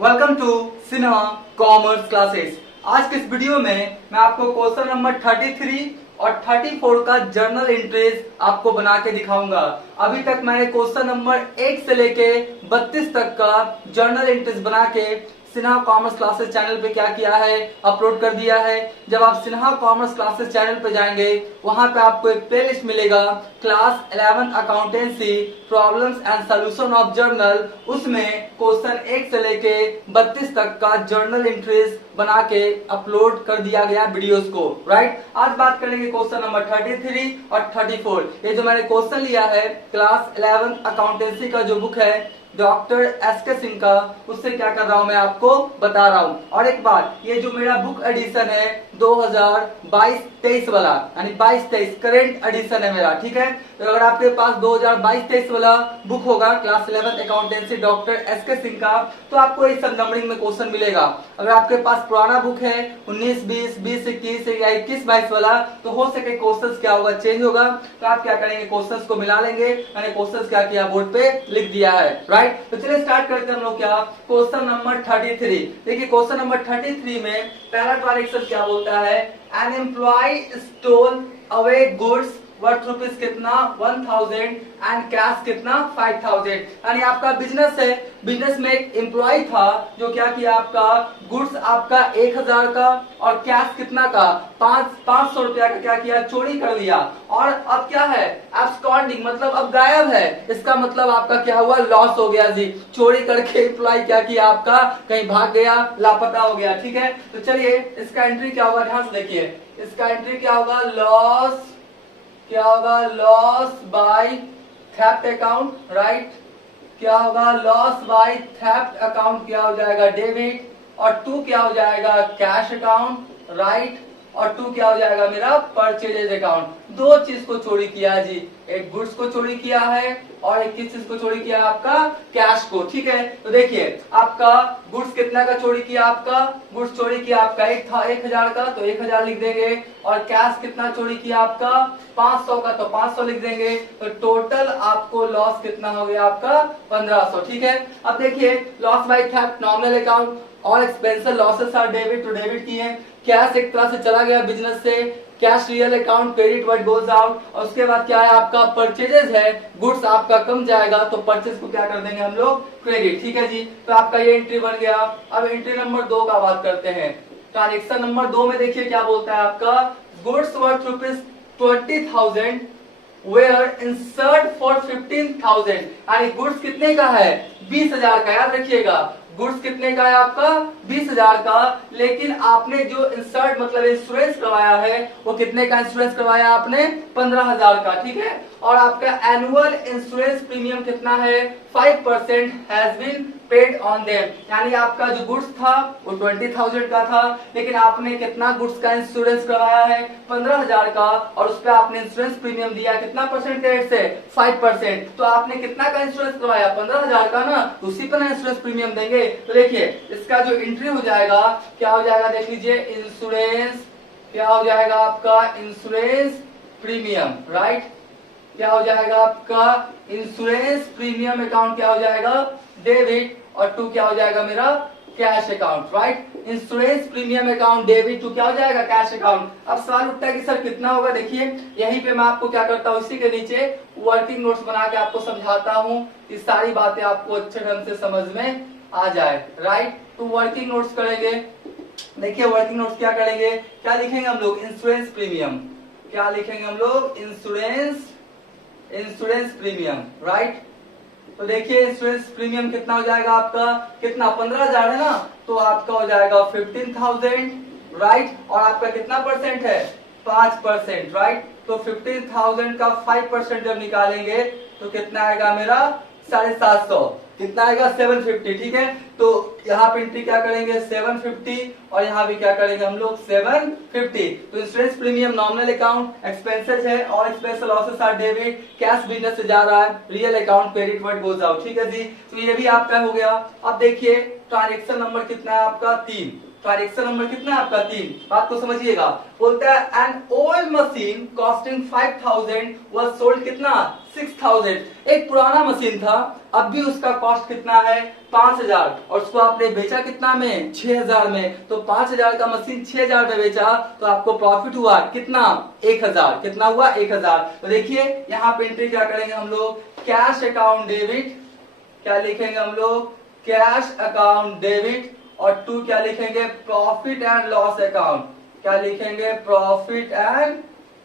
Welcome to Sinha commerce classes. आज के इस वीडियो में मैं आपको क्वेश्चन नंबर 33 और 34 का जर्नल एंट्रीज आपको बना के दिखाऊंगा। अभी तक मैंने क्वेश्चन नंबर 1 से लेके 32 तक का जर्नल एंट्रीज बना के सिन्हा कॉमर्स क्लासेस चैनल पे क्या किया है, अपलोड कर दिया है। जब आप सिन्हा कॉमर्स क्लासेस चैनल पे जाएंगे वहां पे आपको एक प्लेलिस्ट मिलेगा, class 11 accountancy problems and solution of journal. उसमें क्वेश्चन 1 से लेके 32 तक का जर्नल एंट्रीज बना के अपलोड कर दिया गया वीडियोस को। राइट, आज बात करेंगे क्वेश्चन नंबर 33 और 34। ये जो मैंने क्वेश्चन लिया है क्लास 11 अकाउंटेंसी का जो बुक है डॉक्टर एस के सिंह का, उससे क्या कर रहा हूं मैं आपको बता रहा हूं। और एक बात, ये जो मेरा बुक एडिशन है 2022-23 वाला, यानी 22-23 करेंट एडिशन है मेरा, ठीक है। तो अगर आपके पास 2022-23 वाला बुक होगा क्लास 11 अकाउंटेंसी डॉक्टर एस के सिंह का, तो आपको इस सब नंबरिंग में क्वेश्चन मिलेगा। अगर आपके पास पुराना बुक है 19-20, 20-21 या 21-22 वाला, तो हो सके क्वेश्चन क्या होगा, चेंज होगा। तो आप क्या करेंगे, क्वेश्चन को मिला लेंगे। मैंने क्वेश्चन क्या किया, बोर्ड पे लिख दिया है। राइट, तो चलिए स्टार्ट करते हैं हम लोग क्या, क्वेश्चन नंबर 33। देखिए क्वेश्चन नंबर 33 में पहला ट्रांजेक्शन क्या बोलता है, an employee stole away goods worth rupees कितना 1000 एंड कैश कितना 5000। यानी आपका बिजनेस है, बिजनेस में एक एम्प्लॉय था जो क्या किया, आपका गुड्स आपका 1000 का और कैश कितना का 500 रुपया का क्या किया, चोरी कर लिया। और अब क्या है, एब्सकॉन्डिंग मतलब अब गायब है। इसका मतलब आपका क्या हुआ, लॉस हो गया जी। चोरी करके एम्प्लॉय क्या किया, आपका कहीं भाग गया, लापता हो गया। ठीक है, तो चलिए इसका एंट्री क्या होगा, ध्यान से देखिए। इसका एंट्री क्या होगा, लॉस, क्या होगा, loss by theft account. Right, क्या होगा, लॉस बाय थेफ्ट अकाउंट क्या हो जाएगा, डेबिट। और 2 क्या हो जाएगा, कैश अकाउंट। राइट, और 2 क्या हो जाएगा मेरा, परचेजेज अकाउंट। दो चीज को चोरी किया है जी, एक गुड्स को चोरी किया है और एक किस चीज को चोरी किया, आपका कैश को। ठीक है, तो देखिए आपका गुड्स कितना का चोरी किया, आपका गुड्स चोरी किया आपका एक था 1000 का, तो 1000 लिख देंगे। और कैश कितना चोरी किया, आपका 500 का, तो 500 लिख देंगे। तो टोटल आपको लॉस कितना हो गया, आपका 1500। ठीक है, अब देखिए loss by theft nominal account, all expenses losses are debit, तो डेबिट किए। कैश एक तरह से चला गया बिजनेस से, cash real account credit what goes out. और उसके बाद क्या है, आपका परचेजेस है, गुड्स आपका कम जाएगा, तो परचेज को क्या कर देंगे हम लोग, क्रेडिट। ठीक है जी, तो आपका ये एंट्री बन गया। अब एंट्री नंबर 2 का बात करते हैं। ट्रांजेक्शन नंबर 2 में देखिए क्या बोलता है, आपका goods worth rupees 20,000 were insured for 15,000। यानी गुड्स कितने का है, 20,000 का। याद रखिएगा गुड्स कितने का है, आपका 20,000 का। लेकिन आपने जो इंसर्ट मतलब इंश्योरेंस करवाया है वो कितने का इंश्योरेंस करवाया आपने, 15,000 का। ठीक है, और आपका एनुअल इंश्योरेंस प्रीमियम कितना है, 5% has been paid on them. यानी आपका जो गुड्स था वो 20,000 का था, लेकिन आपने कितना गुड्स का इंश्योरेंस करवाया है, 15,000 का। और उस पर आपने इंश्योरेंस प्रीमियम दिया कितना परसेंटेज से, 5%। तो आपने कितना का इंश्योरेंस करवाया, 15,000 का ना, तो उसी पर इंश्योरेंस प्रीमियम देंगे। तो देखिए इसका जो एंट्री हो जाएगा क्या हो जाएगा, देख लीजिए, इंश्योरेंस क्या हो जाएगा आपका, इंश्योरेंस प्रीमियम। राइट, क्या हो जाएगा आपका इंश्योरेंस प्रीमियम अकाउंट क्या हो जाएगा, डेबिट। और 2 क्या हो जाएगा मेरा, cash account. Right, insurance premium account debit, 2 क्या हो जाएगा, कैश अकाउंट। अब सवाल उठता है कि सर कितना होगा, देखिए यहीं पे मैं आपको क्या करता हूँ, इसी के नीचे वर्किंग नोट्स बना के आपको समझाता हूँ कि सारी बातें आपको अच्छे ढंग से समझ में आ जाए। राइट, तो वर्किंग नोट्स करेंगे। देखिए वर्किंग नोट्स क्या करेंगे, क्या लिखेंगे हम लोग, इंश्योरेंस प्रीमियम। क्या लिखेंगे हम लोग, इंश्योरेंस प्रीमियम। राइट, तो देखिए इंश्योरेंस प्रीमियम कितना हो जाएगा आपका, कितना 15,000 है ना, तो आपका हो जाएगा 15,000। राइट, और आपका कितना परसेंट है, 5%। राइट, तो 15,000 का 5% जब निकालेंगे तो कितना आएगा मेरा, 750। कितना आएगा, 750। ठीक है, तो यहाँ पे एंट्री क्या करेंगे, 750, और यहाँ भी क्या करेंगे हम लोग, 750। तो insurance premium nominal account, expenses है और expense losses are debit, cash business से जा रहा है, real account credit what goes out. ठीक है जी, तो ये भी आपका हो गया। अब देखिए ट्रांजेक्शन नंबर कितना है आपका, 3। ट्रांजैक्शन नंबर कितना है आपका 3। बात को समझिएगा। बोलता है an old machine costing 5000 was sold कितना 6000। एक पुराना मशीन था, अब भी उसका कॉस्ट कितना है 5000 और उसको आपने बेचा कितना में 6000 में। तो 5000 का मशीन 6000 में बेचा तो आपको प्रॉफिट हुआ कितना 1000। कितना हुआ 1000। तो देखिए यहाँ पे एंट्री क्या करेंगे हम लोग, कैश अकाउंट डेबिट, क्या लिखेंगे हम लोग कैश अकाउंट डेबिट, और टू क्या लिखेंगे प्रॉफिट एंड लॉस अकाउंट। क्या लिखेंगे प्रॉफिट एंड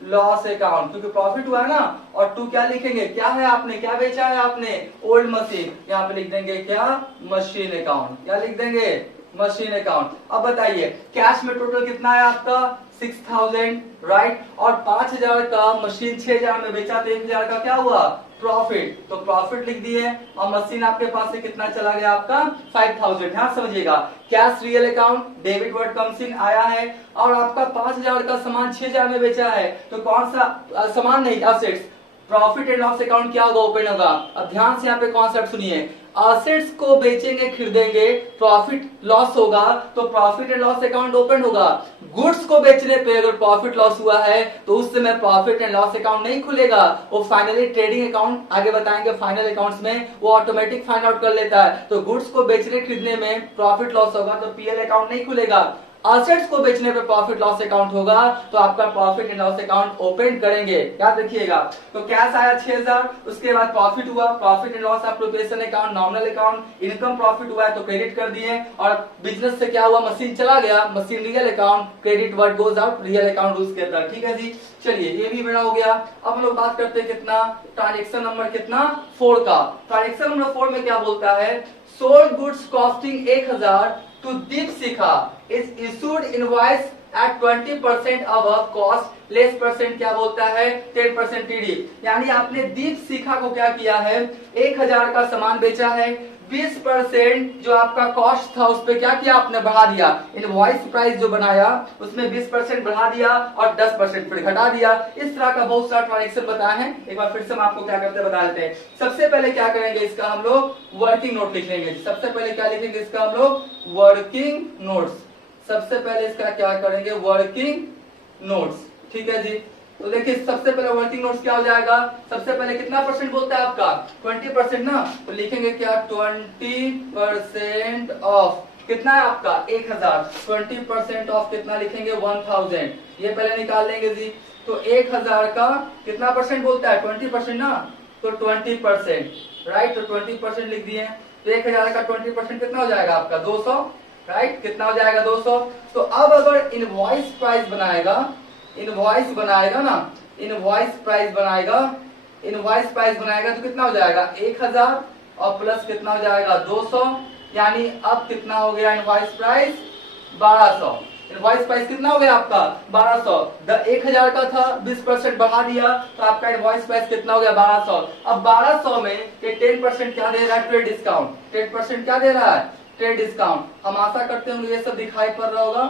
लॉस अकाउंट, क्योंकि प्रॉफिट हुआ है ना। और टू क्या लिखेंगे, क्या है आपने क्या बेचा है आपने ओल्ड मशीन, यहाँ पे लिख देंगे क्या मशीन अकाउंट। क्या लिख देंगे मशीन अकाउंट। अब बताइए कैश में टोटल कितना है आपका 6000 राइट, और 5000 का मशीन 6000 में बेचा तो 1000 का क्या हुआ प्रॉफिट। तो प्रॉफिट लिख दिए और मशीन आपके पास से कितना चला गया आपका 5000। ध्यान समझिएगा cash real account debit what comes इन आया है और आपका 5000 का सामान 6000 में बेचा है। तो कौन सा सामान नहीं assets, profit and loss account क्या होगा ओपन होगा। अब ध्यान से यहाँ पे कॉन्सेप्ट सुनिए, असेट्स को बेचेंगे खरीदेंगे प्रॉफिट लॉस होगा तो profit and loss account open होगा। गुड्स को बेचने पे अगर प्रॉफिट लॉस हुआ है तो उस समय प्रॉफिट एंड लॉस अकाउंट नहीं खुलेगा, वो फाइनली ट्रेडिंग अकाउंट आगे बताएंगे फाइनल अकाउंट्स में वो ऑटोमेटिक फाइंड आउट कर लेता है। तो गुड्स को बेचने खरीदने में प्रॉफिट लॉस होगा तो पीएल अकाउंट नहीं खुलेगा। असेट्स को बेचने पे प्रॉफिट लॉस अकाउंट होगा तो आपका profit and loss account open करेंगे। याद रखिएगा। तो कैश आया 6000, उसके बाद प्रॉफिट हुआ, profit and loss appropriation account nominal account, income profit हुआ है तो क्रेडिट कर दिए। और बिजनेस से क्या हुआ मशीन चला गया, machine real account credit word goes out real account rules के अंदर। ठीक है जी, चलिए ये भी बड़ा हो गया। अब हम लोग बात करते हैं कितना ट्रांजेक्शन नंबर कितना 4 का। ट्रांजेक्शन नंबर 4 में क्या बोलता है, sold goods costing 1000 to Deepsika is issued invoice at 20% above cost less percent क्या बोलता है 10% टीडी। यानी आपने दीपशिखा को क्या किया है 1000 का सामान बेचा है, 20% जो आपका कॉस्ट था उस पे क्या किया आपने बढ़ा दिया, इनवॉइस प्राइस जो बनाया उसमें 20% बढ़ा दिया और 10% फिर घटा दिया। इस तरह का बहुत सारा ट्रांजेक्शन बताए हैं, एक बार फिर से हम आपको क्या करते बता देते हैं। सबसे पहले क्या करेंगे इसका हम लोग वर्किंग नोट लिख लेंगे। सबसे पहले क्या लिखेंगे इसका हम लोग वर्किंग नोट्स। सबसे पहले इसका क्या करेंगे वर्किंग नोट्स। ठीक है जी, तो देखिए सबसे पहले वर्किंग नोट्स क्या हो जाएगा, सबसे पहले कितना परसेंट बोलता है आपका 20% ना, तो लिखेंगे क्या 20% ऑफ कितना है आपका 1000, 20% ऑफ कितना लिखेंगे 1000, ये पहले निकाल लेंगे जी। तो 1000 का कितना परसेंट बोलता है 20% ना, तो 20% राइट, तो 20% लिख दिए। तो 1000 का 20% कितना हो जाएगा आपका 200 राइट, कितना हो जाएगा 200। तो अब अगर इनवॉइस प्राइस बनाएगा, इनवॉइस बनाएगा ना, इनवॉइस प्राइस बनाएगा, इनवॉइस प्राइस बनाएगा तो कितना हो जाएगा 1000 और प्लस कितना हो जाएगा 200, यानी अब कितना हो गया इनवॉइस प्राइस 1200। इनवॉइस प्राइस कितना हो गया आपका 1200। 1000 का था 20% बढ़ा दिया तो आपका इनवॉइस प्राइस कितना हो गया 1200। अब 1200 में ये 10% क्या दे रहा है ट्रेड डिस्काउंट, 10% क्या दे रहा है ट्रेड डिस्काउंट। हम आशा करते होंगे ये सब दिखाई पड़ रहा होगा,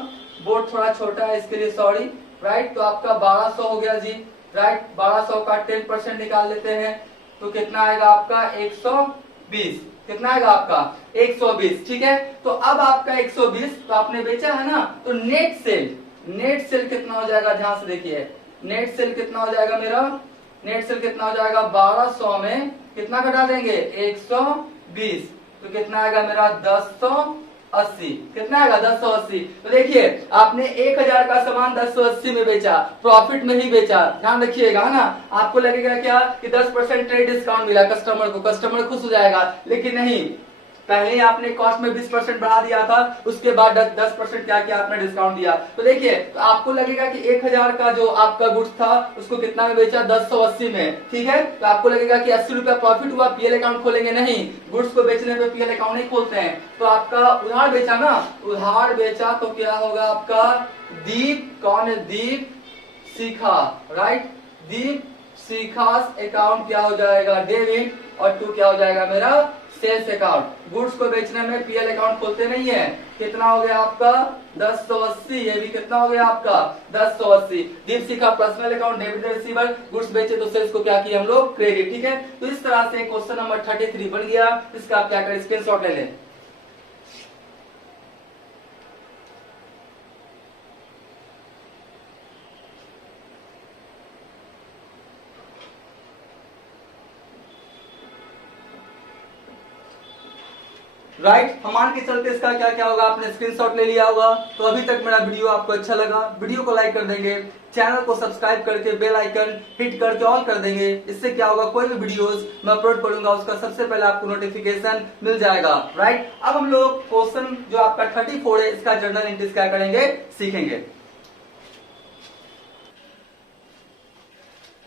बोर्ड थोड़ा छोटा है इसके लिए सॉरी राइट। तो आपका 1200 हो गया जी राइट, 1200 का 10% निकाल लेते हैं तो कितना आएगा आपका 120, कितना आएगा आपका 120। ठीक है, तो अब आपका 120 तो आपने बेचा है ना, तो नेट सेल, नेट सेल कितना हो जाएगा ध्यान से देखिए, नेट सेल कितना हो जाएगा मेरा, नेट सेल कितना हो जाएगा 1200 में कितना घटा देंगे 120, तो कितना आएगा मेरा 1080, कितना आएगा 1080। तो देखिए आपने 1000 का सामान 1080 में बेचा, प्रॉफिट में ही बेचा। ध्यान रखिएगा ना, आपको लगेगा क्या कि 10% ट्रेड डिस्काउंट मिला कस्टमर को, कस्टमर खुश हो जाएगा, लेकिन नहीं, पहले ही आपने कॉस्ट में 20% बढ़ा दिया था, उसके बाद 10% क्या किया आपने डिस्काउंट दिया। तो देखिए तो आपको लगेगा कि 1000 का जो आपका गुड्स था उसको कितना में बेचा 1080 में। ठीक है, तो आपको लगेगा कि 80 रुपया प्रॉफिट हुआ, पीएल अकाउंट खोलेंगे नहीं, गुड्स को बेचने पे पीएल अकाउंट नहीं खोलते हैं। तो आपका उधार बेचा ना, उधार बेचा तो क्या होगा आपका दीप, कौन है दीप शिखा राइट, दीप शिखास अकाउंट क्या हो जाएगा डेबिट, और टू क्या हो जाएगा मेरा सेल्स अकाउंट। गुड्स को बेचने में पीएल अकाउंट खोलते नहीं है, कितना हो गया आपका 1080, ये भी कितना हो गया आपका 1080। Deepshikha personal account debit receiver, goods बेचे तो सेल्स को क्या किया हम लोग क्रेडिट। ठीक है, तो इस तरह से क्वेश्चन नंबर 33 बन गया, इसका आप क्या करें स्क्रीनशॉट ले लें। राइट। हम मान के चलते इसका क्या क्या होगा, आपने स्क्रीनशॉट ले लिया होगा। तो अभी तक मेरा वीडियो आपको अच्छा लगा, वीडियो को लाइक कर देंगे, चैनल को सब्सक्राइब करके बेल आइकन हिट करके ऑल कर देंगे। इससे क्या होगा, कोई भी वीडियोस मैं अपलोड करूंगा उसका सबसे पहले आपको नोटिफिकेशन मिल जाएगा। राइट। अब हम लोग क्वेश्चन जो आपका 34 है इसका जर्नल एंट्रीज क्या करेंगे, सीखेंगे।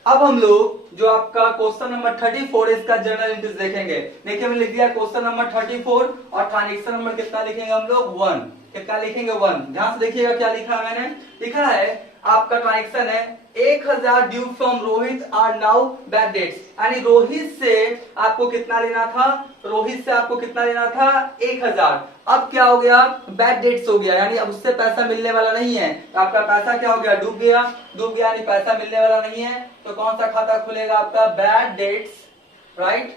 अब हम लोग जो आपका क्वेश्चन नंबर 34 इसका जर्नल एंट्रीज देखेंगे। देखिए हमने लिख दिया क्वेश्चन नंबर 34 और ट्रांजेक्शन नंबर कितना लिखेंगे हम लोग, 1। कितना लिखेंगे, 1। ध्यान से देखिएगा क्या लिखा है मैंने, लिखा है आपका ट्रांजेक्शन है 1000 due from Rohit are now bad debts, यानी रोहित से आपको कितना लेना था, रोहित से आपको कितना लेना था, 1000। अब क्या हो गया, बैड डेट्स हो गया, यानी अब उससे पैसा मिलने वाला नहीं है। तो आपका पैसा क्या हो गया, डूब गया, डूब गया यानी पैसा मिलने वाला नहीं है। तो कौन सा खाता खुलेगा आपका, bad debts. Right,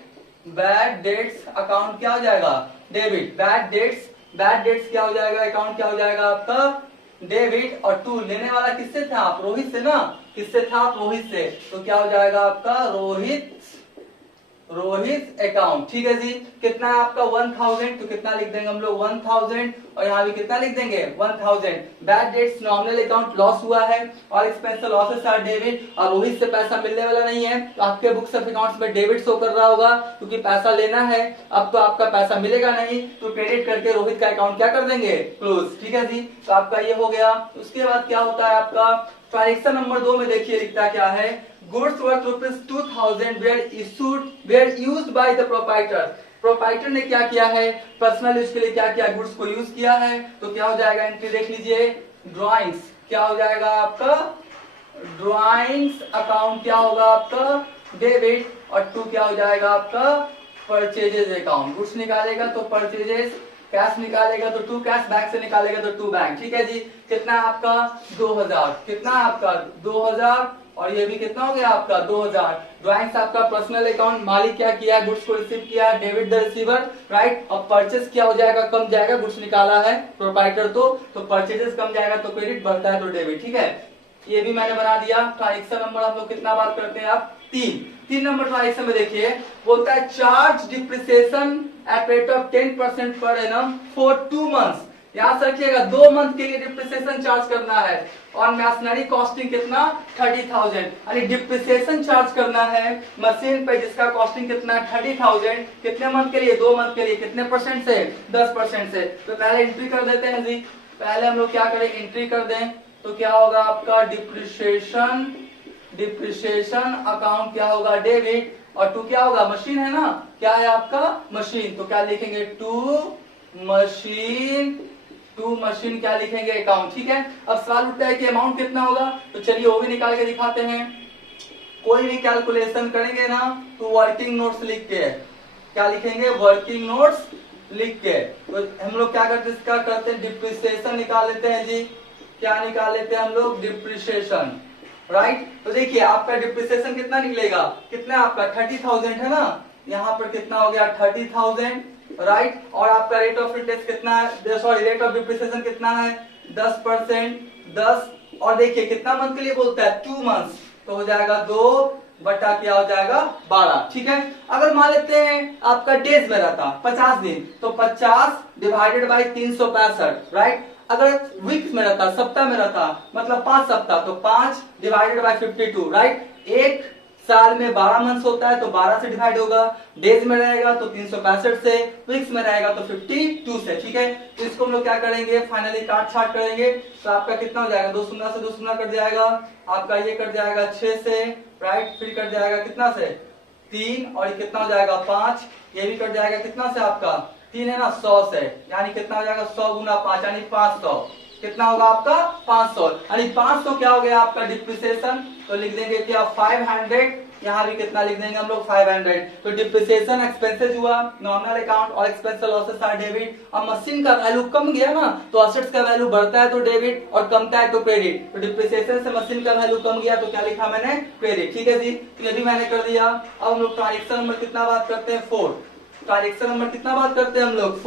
bad debts account क्या हो जाएगा, debit. Bad debts, bad debts क्या हो जाएगा, अकाउंट क्या हो जाएगा आपका, डेबिट। और टू लेने वाला किससे था आप, रोहित से ना, किससे था आप, रोहित से। तो क्या हो जाएगा आपका, रोहित, रोहित अकाउंट। ठीक है जी। कितना है आपका 1000, तो कितना लिख देंगे हम लोग 1000, और यहाँ भी कितना लिख देंगे 1000। Bad debts nominal account loss हुआ है और एक्सपेंस लॉसेस आर डेबिट, और रोहित से पैसा मिलने वाला नहीं है। तो आपके बुक्स ऑफ अकाउंट्स में डेबिट शो कर रहा होगा क्योंकि पैसा लेना है। अब तो आपका पैसा मिलेगा नहीं, तो क्रेडिट करके रोहित का अकाउंट क्या कर देंगे, क्लोज। ठीक है जी। तो आपका ये हो गया। उसके बाद क्या होता है आपका ट्रांजेक्शन नंबर 2 में देखिए लिखता क्या है, goods worth ₹2000 were used by the proprietor। Proprietor ने क्या किया है, पर्सनल यूज के लिए क्या किया, गुड्स को यूज किया है। तो क्या हो जाएगा, एंट्री देख लीजिए, ड्राइंग्स क्या हो जाएगा आपका, ड्राइंग्स अकाउंट क्या होगा आपका, डेबिट। और टू क्या हो जाएगा आपका, परचेजेस अकाउंट। गुड्स निकालेगा तो परचेजेस, कैश निकालेगा तो टू कैश, बैंक से निकालेगा तो टू बैंक। ठीक है जी। कितना है आपका 2000, कितना है आपका 2000, और ये भी कितना हो गया आपका 2000। ड्राइंग्स आपका पर्सनल अकाउंट, मालिक क्या किया है, गुड्स को रिसीव किया है, डेबिट द रिसीवर। राइट। और परचेस क्या हो जाएगा, कम जाएगा, गुड्स निकाला है प्रोपाइटर तो परचेजेस कम जाएगा तो क्रेडिट, बढ़ता है तो डेबिट। ठीक है, ये भी मैंने बना दिया। ट्रांजेक्शन नंबर हम लोग कितना बात करते हैं आप, 3 नंबर ट्रांजेक्शन में देखिए बोलता है charge depreciation at rate of 10% per annum for 2 months. याद रखिएगा 2 मंथ के लिए डिप्रिसिएशन चार्ज करना है। और मैशनरी कॉस्टिंग कितना 30,000, यानी डिप्रिसिएशन चार्ज करना है मशीन पे जिसका कॉस्टिंग कितना है 30,000। कितने मंथ के लिए, 2 मंथ के लिए। कितने परसेंट से, 10% से। तो पहले एंट्री कर देते हैं जी, पहले हम लोग क्या करें, एंट्री कर दें। तो क्या होगा आपका डिप्रिसिएशन, डिप्रिसिएशन अकाउंट क्या होगा, डेबिट। और टू क्या होगा, मशीन है ना, क्या है आपका मशीन। तो क्या लिखेंगे, टू मशीन, टू मशीन क्या लिखेंगे, अकाउंट। ठीक है। अब सवाल उठता है कि अमाउंट कितना होगा, तो चलिए वो भी निकाल के दिखाते हैं। कोई भी कैलकुलेशन करेंगे ना तो वर्किंग नोट्स लिख के, क्या लिखेंगे, वर्किंग नोट्स लिख के। तो हम लोग क्या करते हैं, इसका करते हैं डिप्रिसिएशन निकाल लेते हैं जी। क्या निकाल लेते हैं हम लोग, डिप्रिसिएशन। राइट। तो देखिए आपका डिप्रिसिएशन कितना निकलेगा, कितना आपका 30,000 है ना, यहाँ पर कितना हो गया 30,000। राइट। और आपका रेट ऑफ इंटरेस्ट कितना है, सॉरी रेट ऑफ डिप्रिसिएशन कितना है 10%, 10। और देखिए कितना मंथ के लिए बोलता है, 2 मंथ्स। तो हो जाएगा 2 बटा क्या हो जाएगा 12। ठीक है। अगर मान लेते हैं आपका डेज में रहता 50 दिन, तो 50 डिवाइडेड बाई 365। राइट। अगर वीक्स में रहता, सप्ताह में रहता, मतलब 5 सप्ताह, तो 5 डिवाइडेड बाई 52। राइट। एक साल में 12 मंथ्स होता है तो 12 से डिवाइड होगा। डेज में रहेगा तो 365 से, वीक्स में रहेगा तो 52 से। ठीक है। तो इसको हम लोग क्या करेंगे, फाइनली काट छाट करेंगे। तो आपका कितना हो जाएगा, 2 शून्य से 2 शून्य कट जाएगा, आपका ये कट जाएगा 6 से। राइट। फिर कट जाएगा कितना से, 3, और ये कितना हो जाएगा 5, ये भी कट जाएगा कितना से आपका 3 है ना, 100 से। यानी कितना हो जाएगा 100 गुना 5 यानी 500। कितना होगा आपका 500, यानी 500 क्या हो गया आपका डिप्रिसिएशन। तो लिख देंगे क्या 500, यहाँ भी कितना लिख देंगे हम लोग 500। तो डिप्रिसिएशन एक्सपेंसेस हुआ, नॉमिनल अकाउंट और एक्सपेंस लॉसेस आर डेबिट। और मशीन का वैल्यू कम गया ना तो एसेट्स का वैल्यू बढ़ता है तो डेबिट और कमता है तो क्रेडिट। तो डिप्रिसिएशन से मशीन का वैल्यू कम गया तो क्या लिखा मैंने, क्रेडिट। ठीक है जी। तो ये भी मैंने कर दिया। अब हम लोग ट्रांजेक्शन नंबर कितना बात करते हैं, 4। ट्रांजेक्शन नंबर कितना बात करते हैं हम लोग,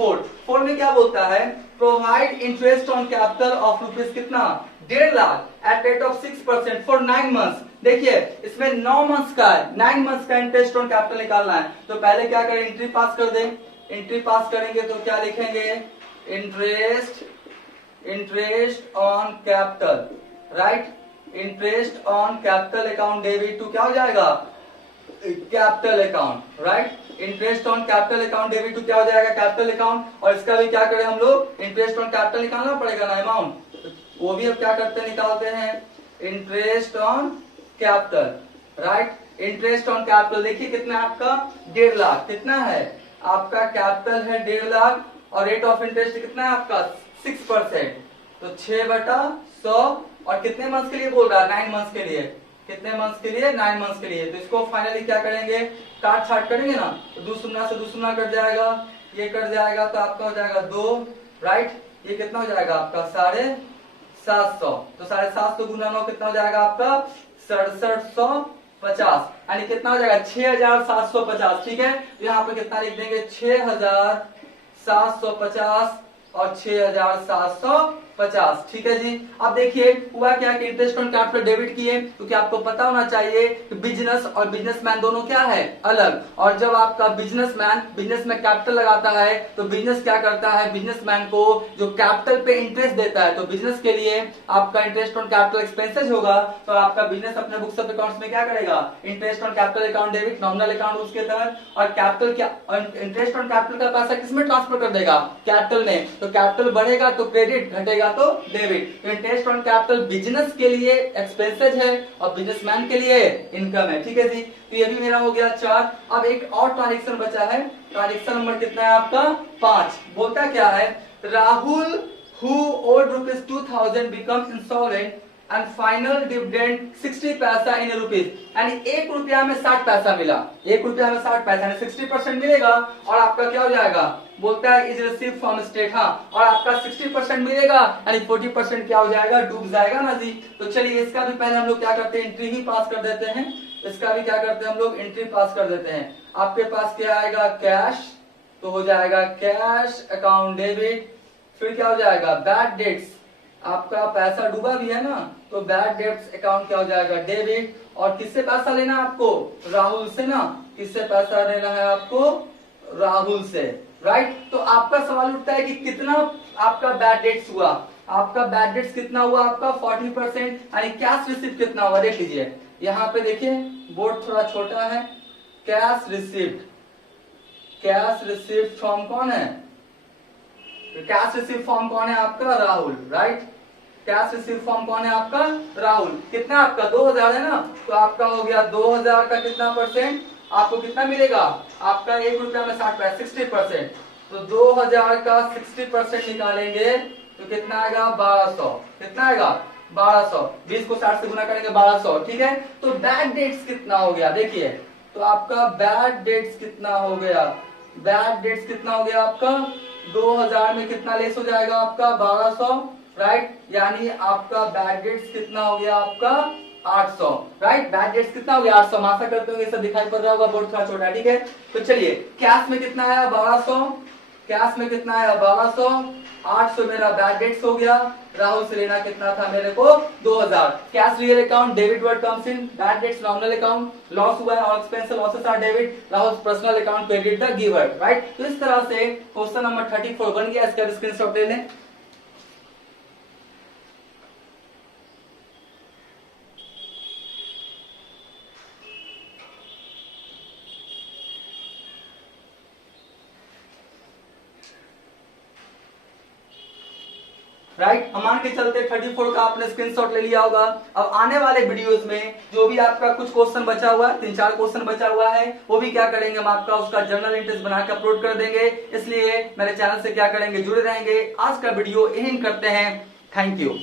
4 में क्या बोलता है, provide interest on capital of rupees कितना 1.5 lakh at rate of 6% for 9 months. देखिए इसमें 9 मंथ्स का है, 9 मंथ्स का इंटरेस्ट ऑन कैपिटल निकालना है। तो पहले क्या करें, एंट्री पास कर दें। एंट्री पास करेंगे तो क्या लिखेंगे, interest on capital, right. Interest on capital account debit to क्या हो जाएगा, capital account, right. Interest on capital account debit to क्या हो जाएगा, कैपिटल अकाउंट। और इसका भी क्या करें हम लोग, इंटरेस्ट ऑन कैपिटल निकालना पड़ेगा ना, अमाउंट, वो भी अब क्या करते हैं, निकालते हैं interest on capital, right. Interest on capital देखिए कितना है आपका, 1.5 लाख। कितना है आपका, कैपिटल है 1.5 लाख और रेट ऑफ इंटरेस्ट कितना है आपका 6%। तो 6/100 और कितने मंथ्स के लिए बोल रहा है, 9 मंथ्स के लिए। कितने मंथ्स के लिए, 9 मंथ्स के लिए। तो इसको फाइनली क्या करेंगे, काट छाट करेंगे ना, तो 2 शून्य से 2 शून्य कट जाएगा, ये कट जाएगा तो आपका हो जाएगा 2, राइट। ये कितना हो जाएगा आपका 750। तो 750 गुना 9 कितना हो जाएगा आपका 6750, यानी कितना हो जाएगा 6750, ठीक है। तो यहाँ पे कितना लिख देंगे 6750 और 6750, ठीक है जी। अब देखिए हुआ क्या कि इंटरेस्ट ऑन कैपिटल डेबिट किए, क्योंकि आपको पता होना चाहिए कि बिजनेस और बिजनेसमैन दोनों क्या है, अलग। और जब आपका बिजनेसमैन बिजनेस में कैपिटल लगाता है तो बिजनेस क्या करता है, बिजनेसमैन को जो कैपिटल पे इंटरेस्ट देता है, तो बिजनेस के लिए आपका इंटरेस्ट ऑन कैपिटल एक्सपेंसेस होगा। तो आपका बिजनेस अपने बुक्स ऑफ अकाउंट्स में क्या करेगा, interest on capital account debit, nominal account उसके तहत। और कैपिटल क्या, इंटरेस्ट ऑन कैपिटल का पैसा किसमें ट्रांसफर कर देगा, कैपिटल में। तो कैपिटल बढ़ेगा तो क्रेडिट, घटेगा तो डेबिट। तो इंटरेस्ट ऑन कैपिटल बिजनेस के लिए एक्सपेंसेस है और बिजनेसमैन के लिए इनकम है, ठीक है जी। तो ये भी मेरा हो गया 4। अब एक और ट्रांजेक्शन बचा है, ट्रांजेक्शन नंबर कितना है आपका 5। बोलता क्या है, Rahul who owed ₹2000 become insolvent and final dividend 60 पैसा इन रुपीज, यानी 1 रुपया में 60 पैसा मिला। 1 रुपया में 60 पैसा यानी 60% मिलेगा और आपका क्या हो जाएगा, बोलता है इज रिसीव फ्रॉम स्टेट। हाँ, और आपका 60% मिलेगा यानी 40% क्या हो जाएगा, डूब जाएगा ना जी। तो चलिए इसका भी पहले हम लोग क्या करते हैं, एंट्री ही पास कर देते हैं। इसका भी क्या करते हैं हम लोग, एंट्री पास कर देते हैं। आपके पास क्या आएगा, कैश, तो हो जाएगा कैश अकाउंट डेबिट। फिर क्या हो जाएगा, बैड डेट्स, आपका पैसा डूबा भी है ना, तो बैड डेट्स अकाउंट क्या हो जाएगा, डेबिट। और किससे पैसा लेना आपको, राहुल से ना। किससे पैसा लेना है आपको, राहुल से, राइट। तो आपका सवाल उठता है कि कितना आपका बैड डेट्स हुआ। आपका बैड डेट्स कितना हुआ आपका 40%, यानी कैश रिसिप्ट कितना हुआ, देख लीजिए यहाँ पे। देखिए बोर्ड थोड़ा छोटा है। Cash receipt, cash receipt from कौन है, कैश रिसिप्ट फॉर्म कौन है आपका, Rahul, right. Cash receipt form कौन है आपका, राहुल। कितना आपका 2000 है ना, तो आपका हो गया 2000 का कितना परसेंट, आपको कितना मिलेगा, आपका 1 रुपया में 60 पैसा 60%। तो 2000 का 60% निकालेंगे तो कितना आएगा 1200। कितना आएगा 1200। 20 को 60 से गुना करेंगे 1200, ठीक है। तो बैड डेट्स कितना हो गया, देखिए तो आपका बैड डेट्स कितना हो गया, बैड डेट्स कितना हो गया आपका 2000 में कितना लेस हो जाएगा आपका 1200, राइट। यानी आपका बैड डेट्स कितना हो गया आपका 800, राइट। बैड डेट्स कितना हो गया 800। आशा करते होंगे सब दिखाई पड़ रहा होगा, बोर्ड थोड़ा छोटा, ठीक है। तो चलिए कैश में कितना आया 1200, कैश में कितना आया 1200, 800 मेरा बैड डेट्स हो गया। राहुल से लेना कितना था मेरे को 2000। Cash real account, debit what comes in, bad debts nominal account, loss हुआ है और expense losses are debit, Rahul personal account credit the giver, right. तो इस तरह से क्वेश्चन नंबर 34 बन गया। इसका स्क्रीनशॉट ले लें। राइट, हम मान के चलते 34 का आपने स्क्रीनशॉट ले लिया होगा। अब आने वाले वीडियोस में जो भी आपका कुछ क्वेश्चन बचा हुआ है, 3-4 क्वेश्चन बचा हुआ है, वो भी क्या करेंगे, हम आपका उसका जर्नल इंट्रेस्ट बना के अपलोड कर देंगे। इसलिए मेरे चैनल से क्या करेंगे, जुड़े रहेंगे। आज का वीडियो यही करते हैं। Thank you.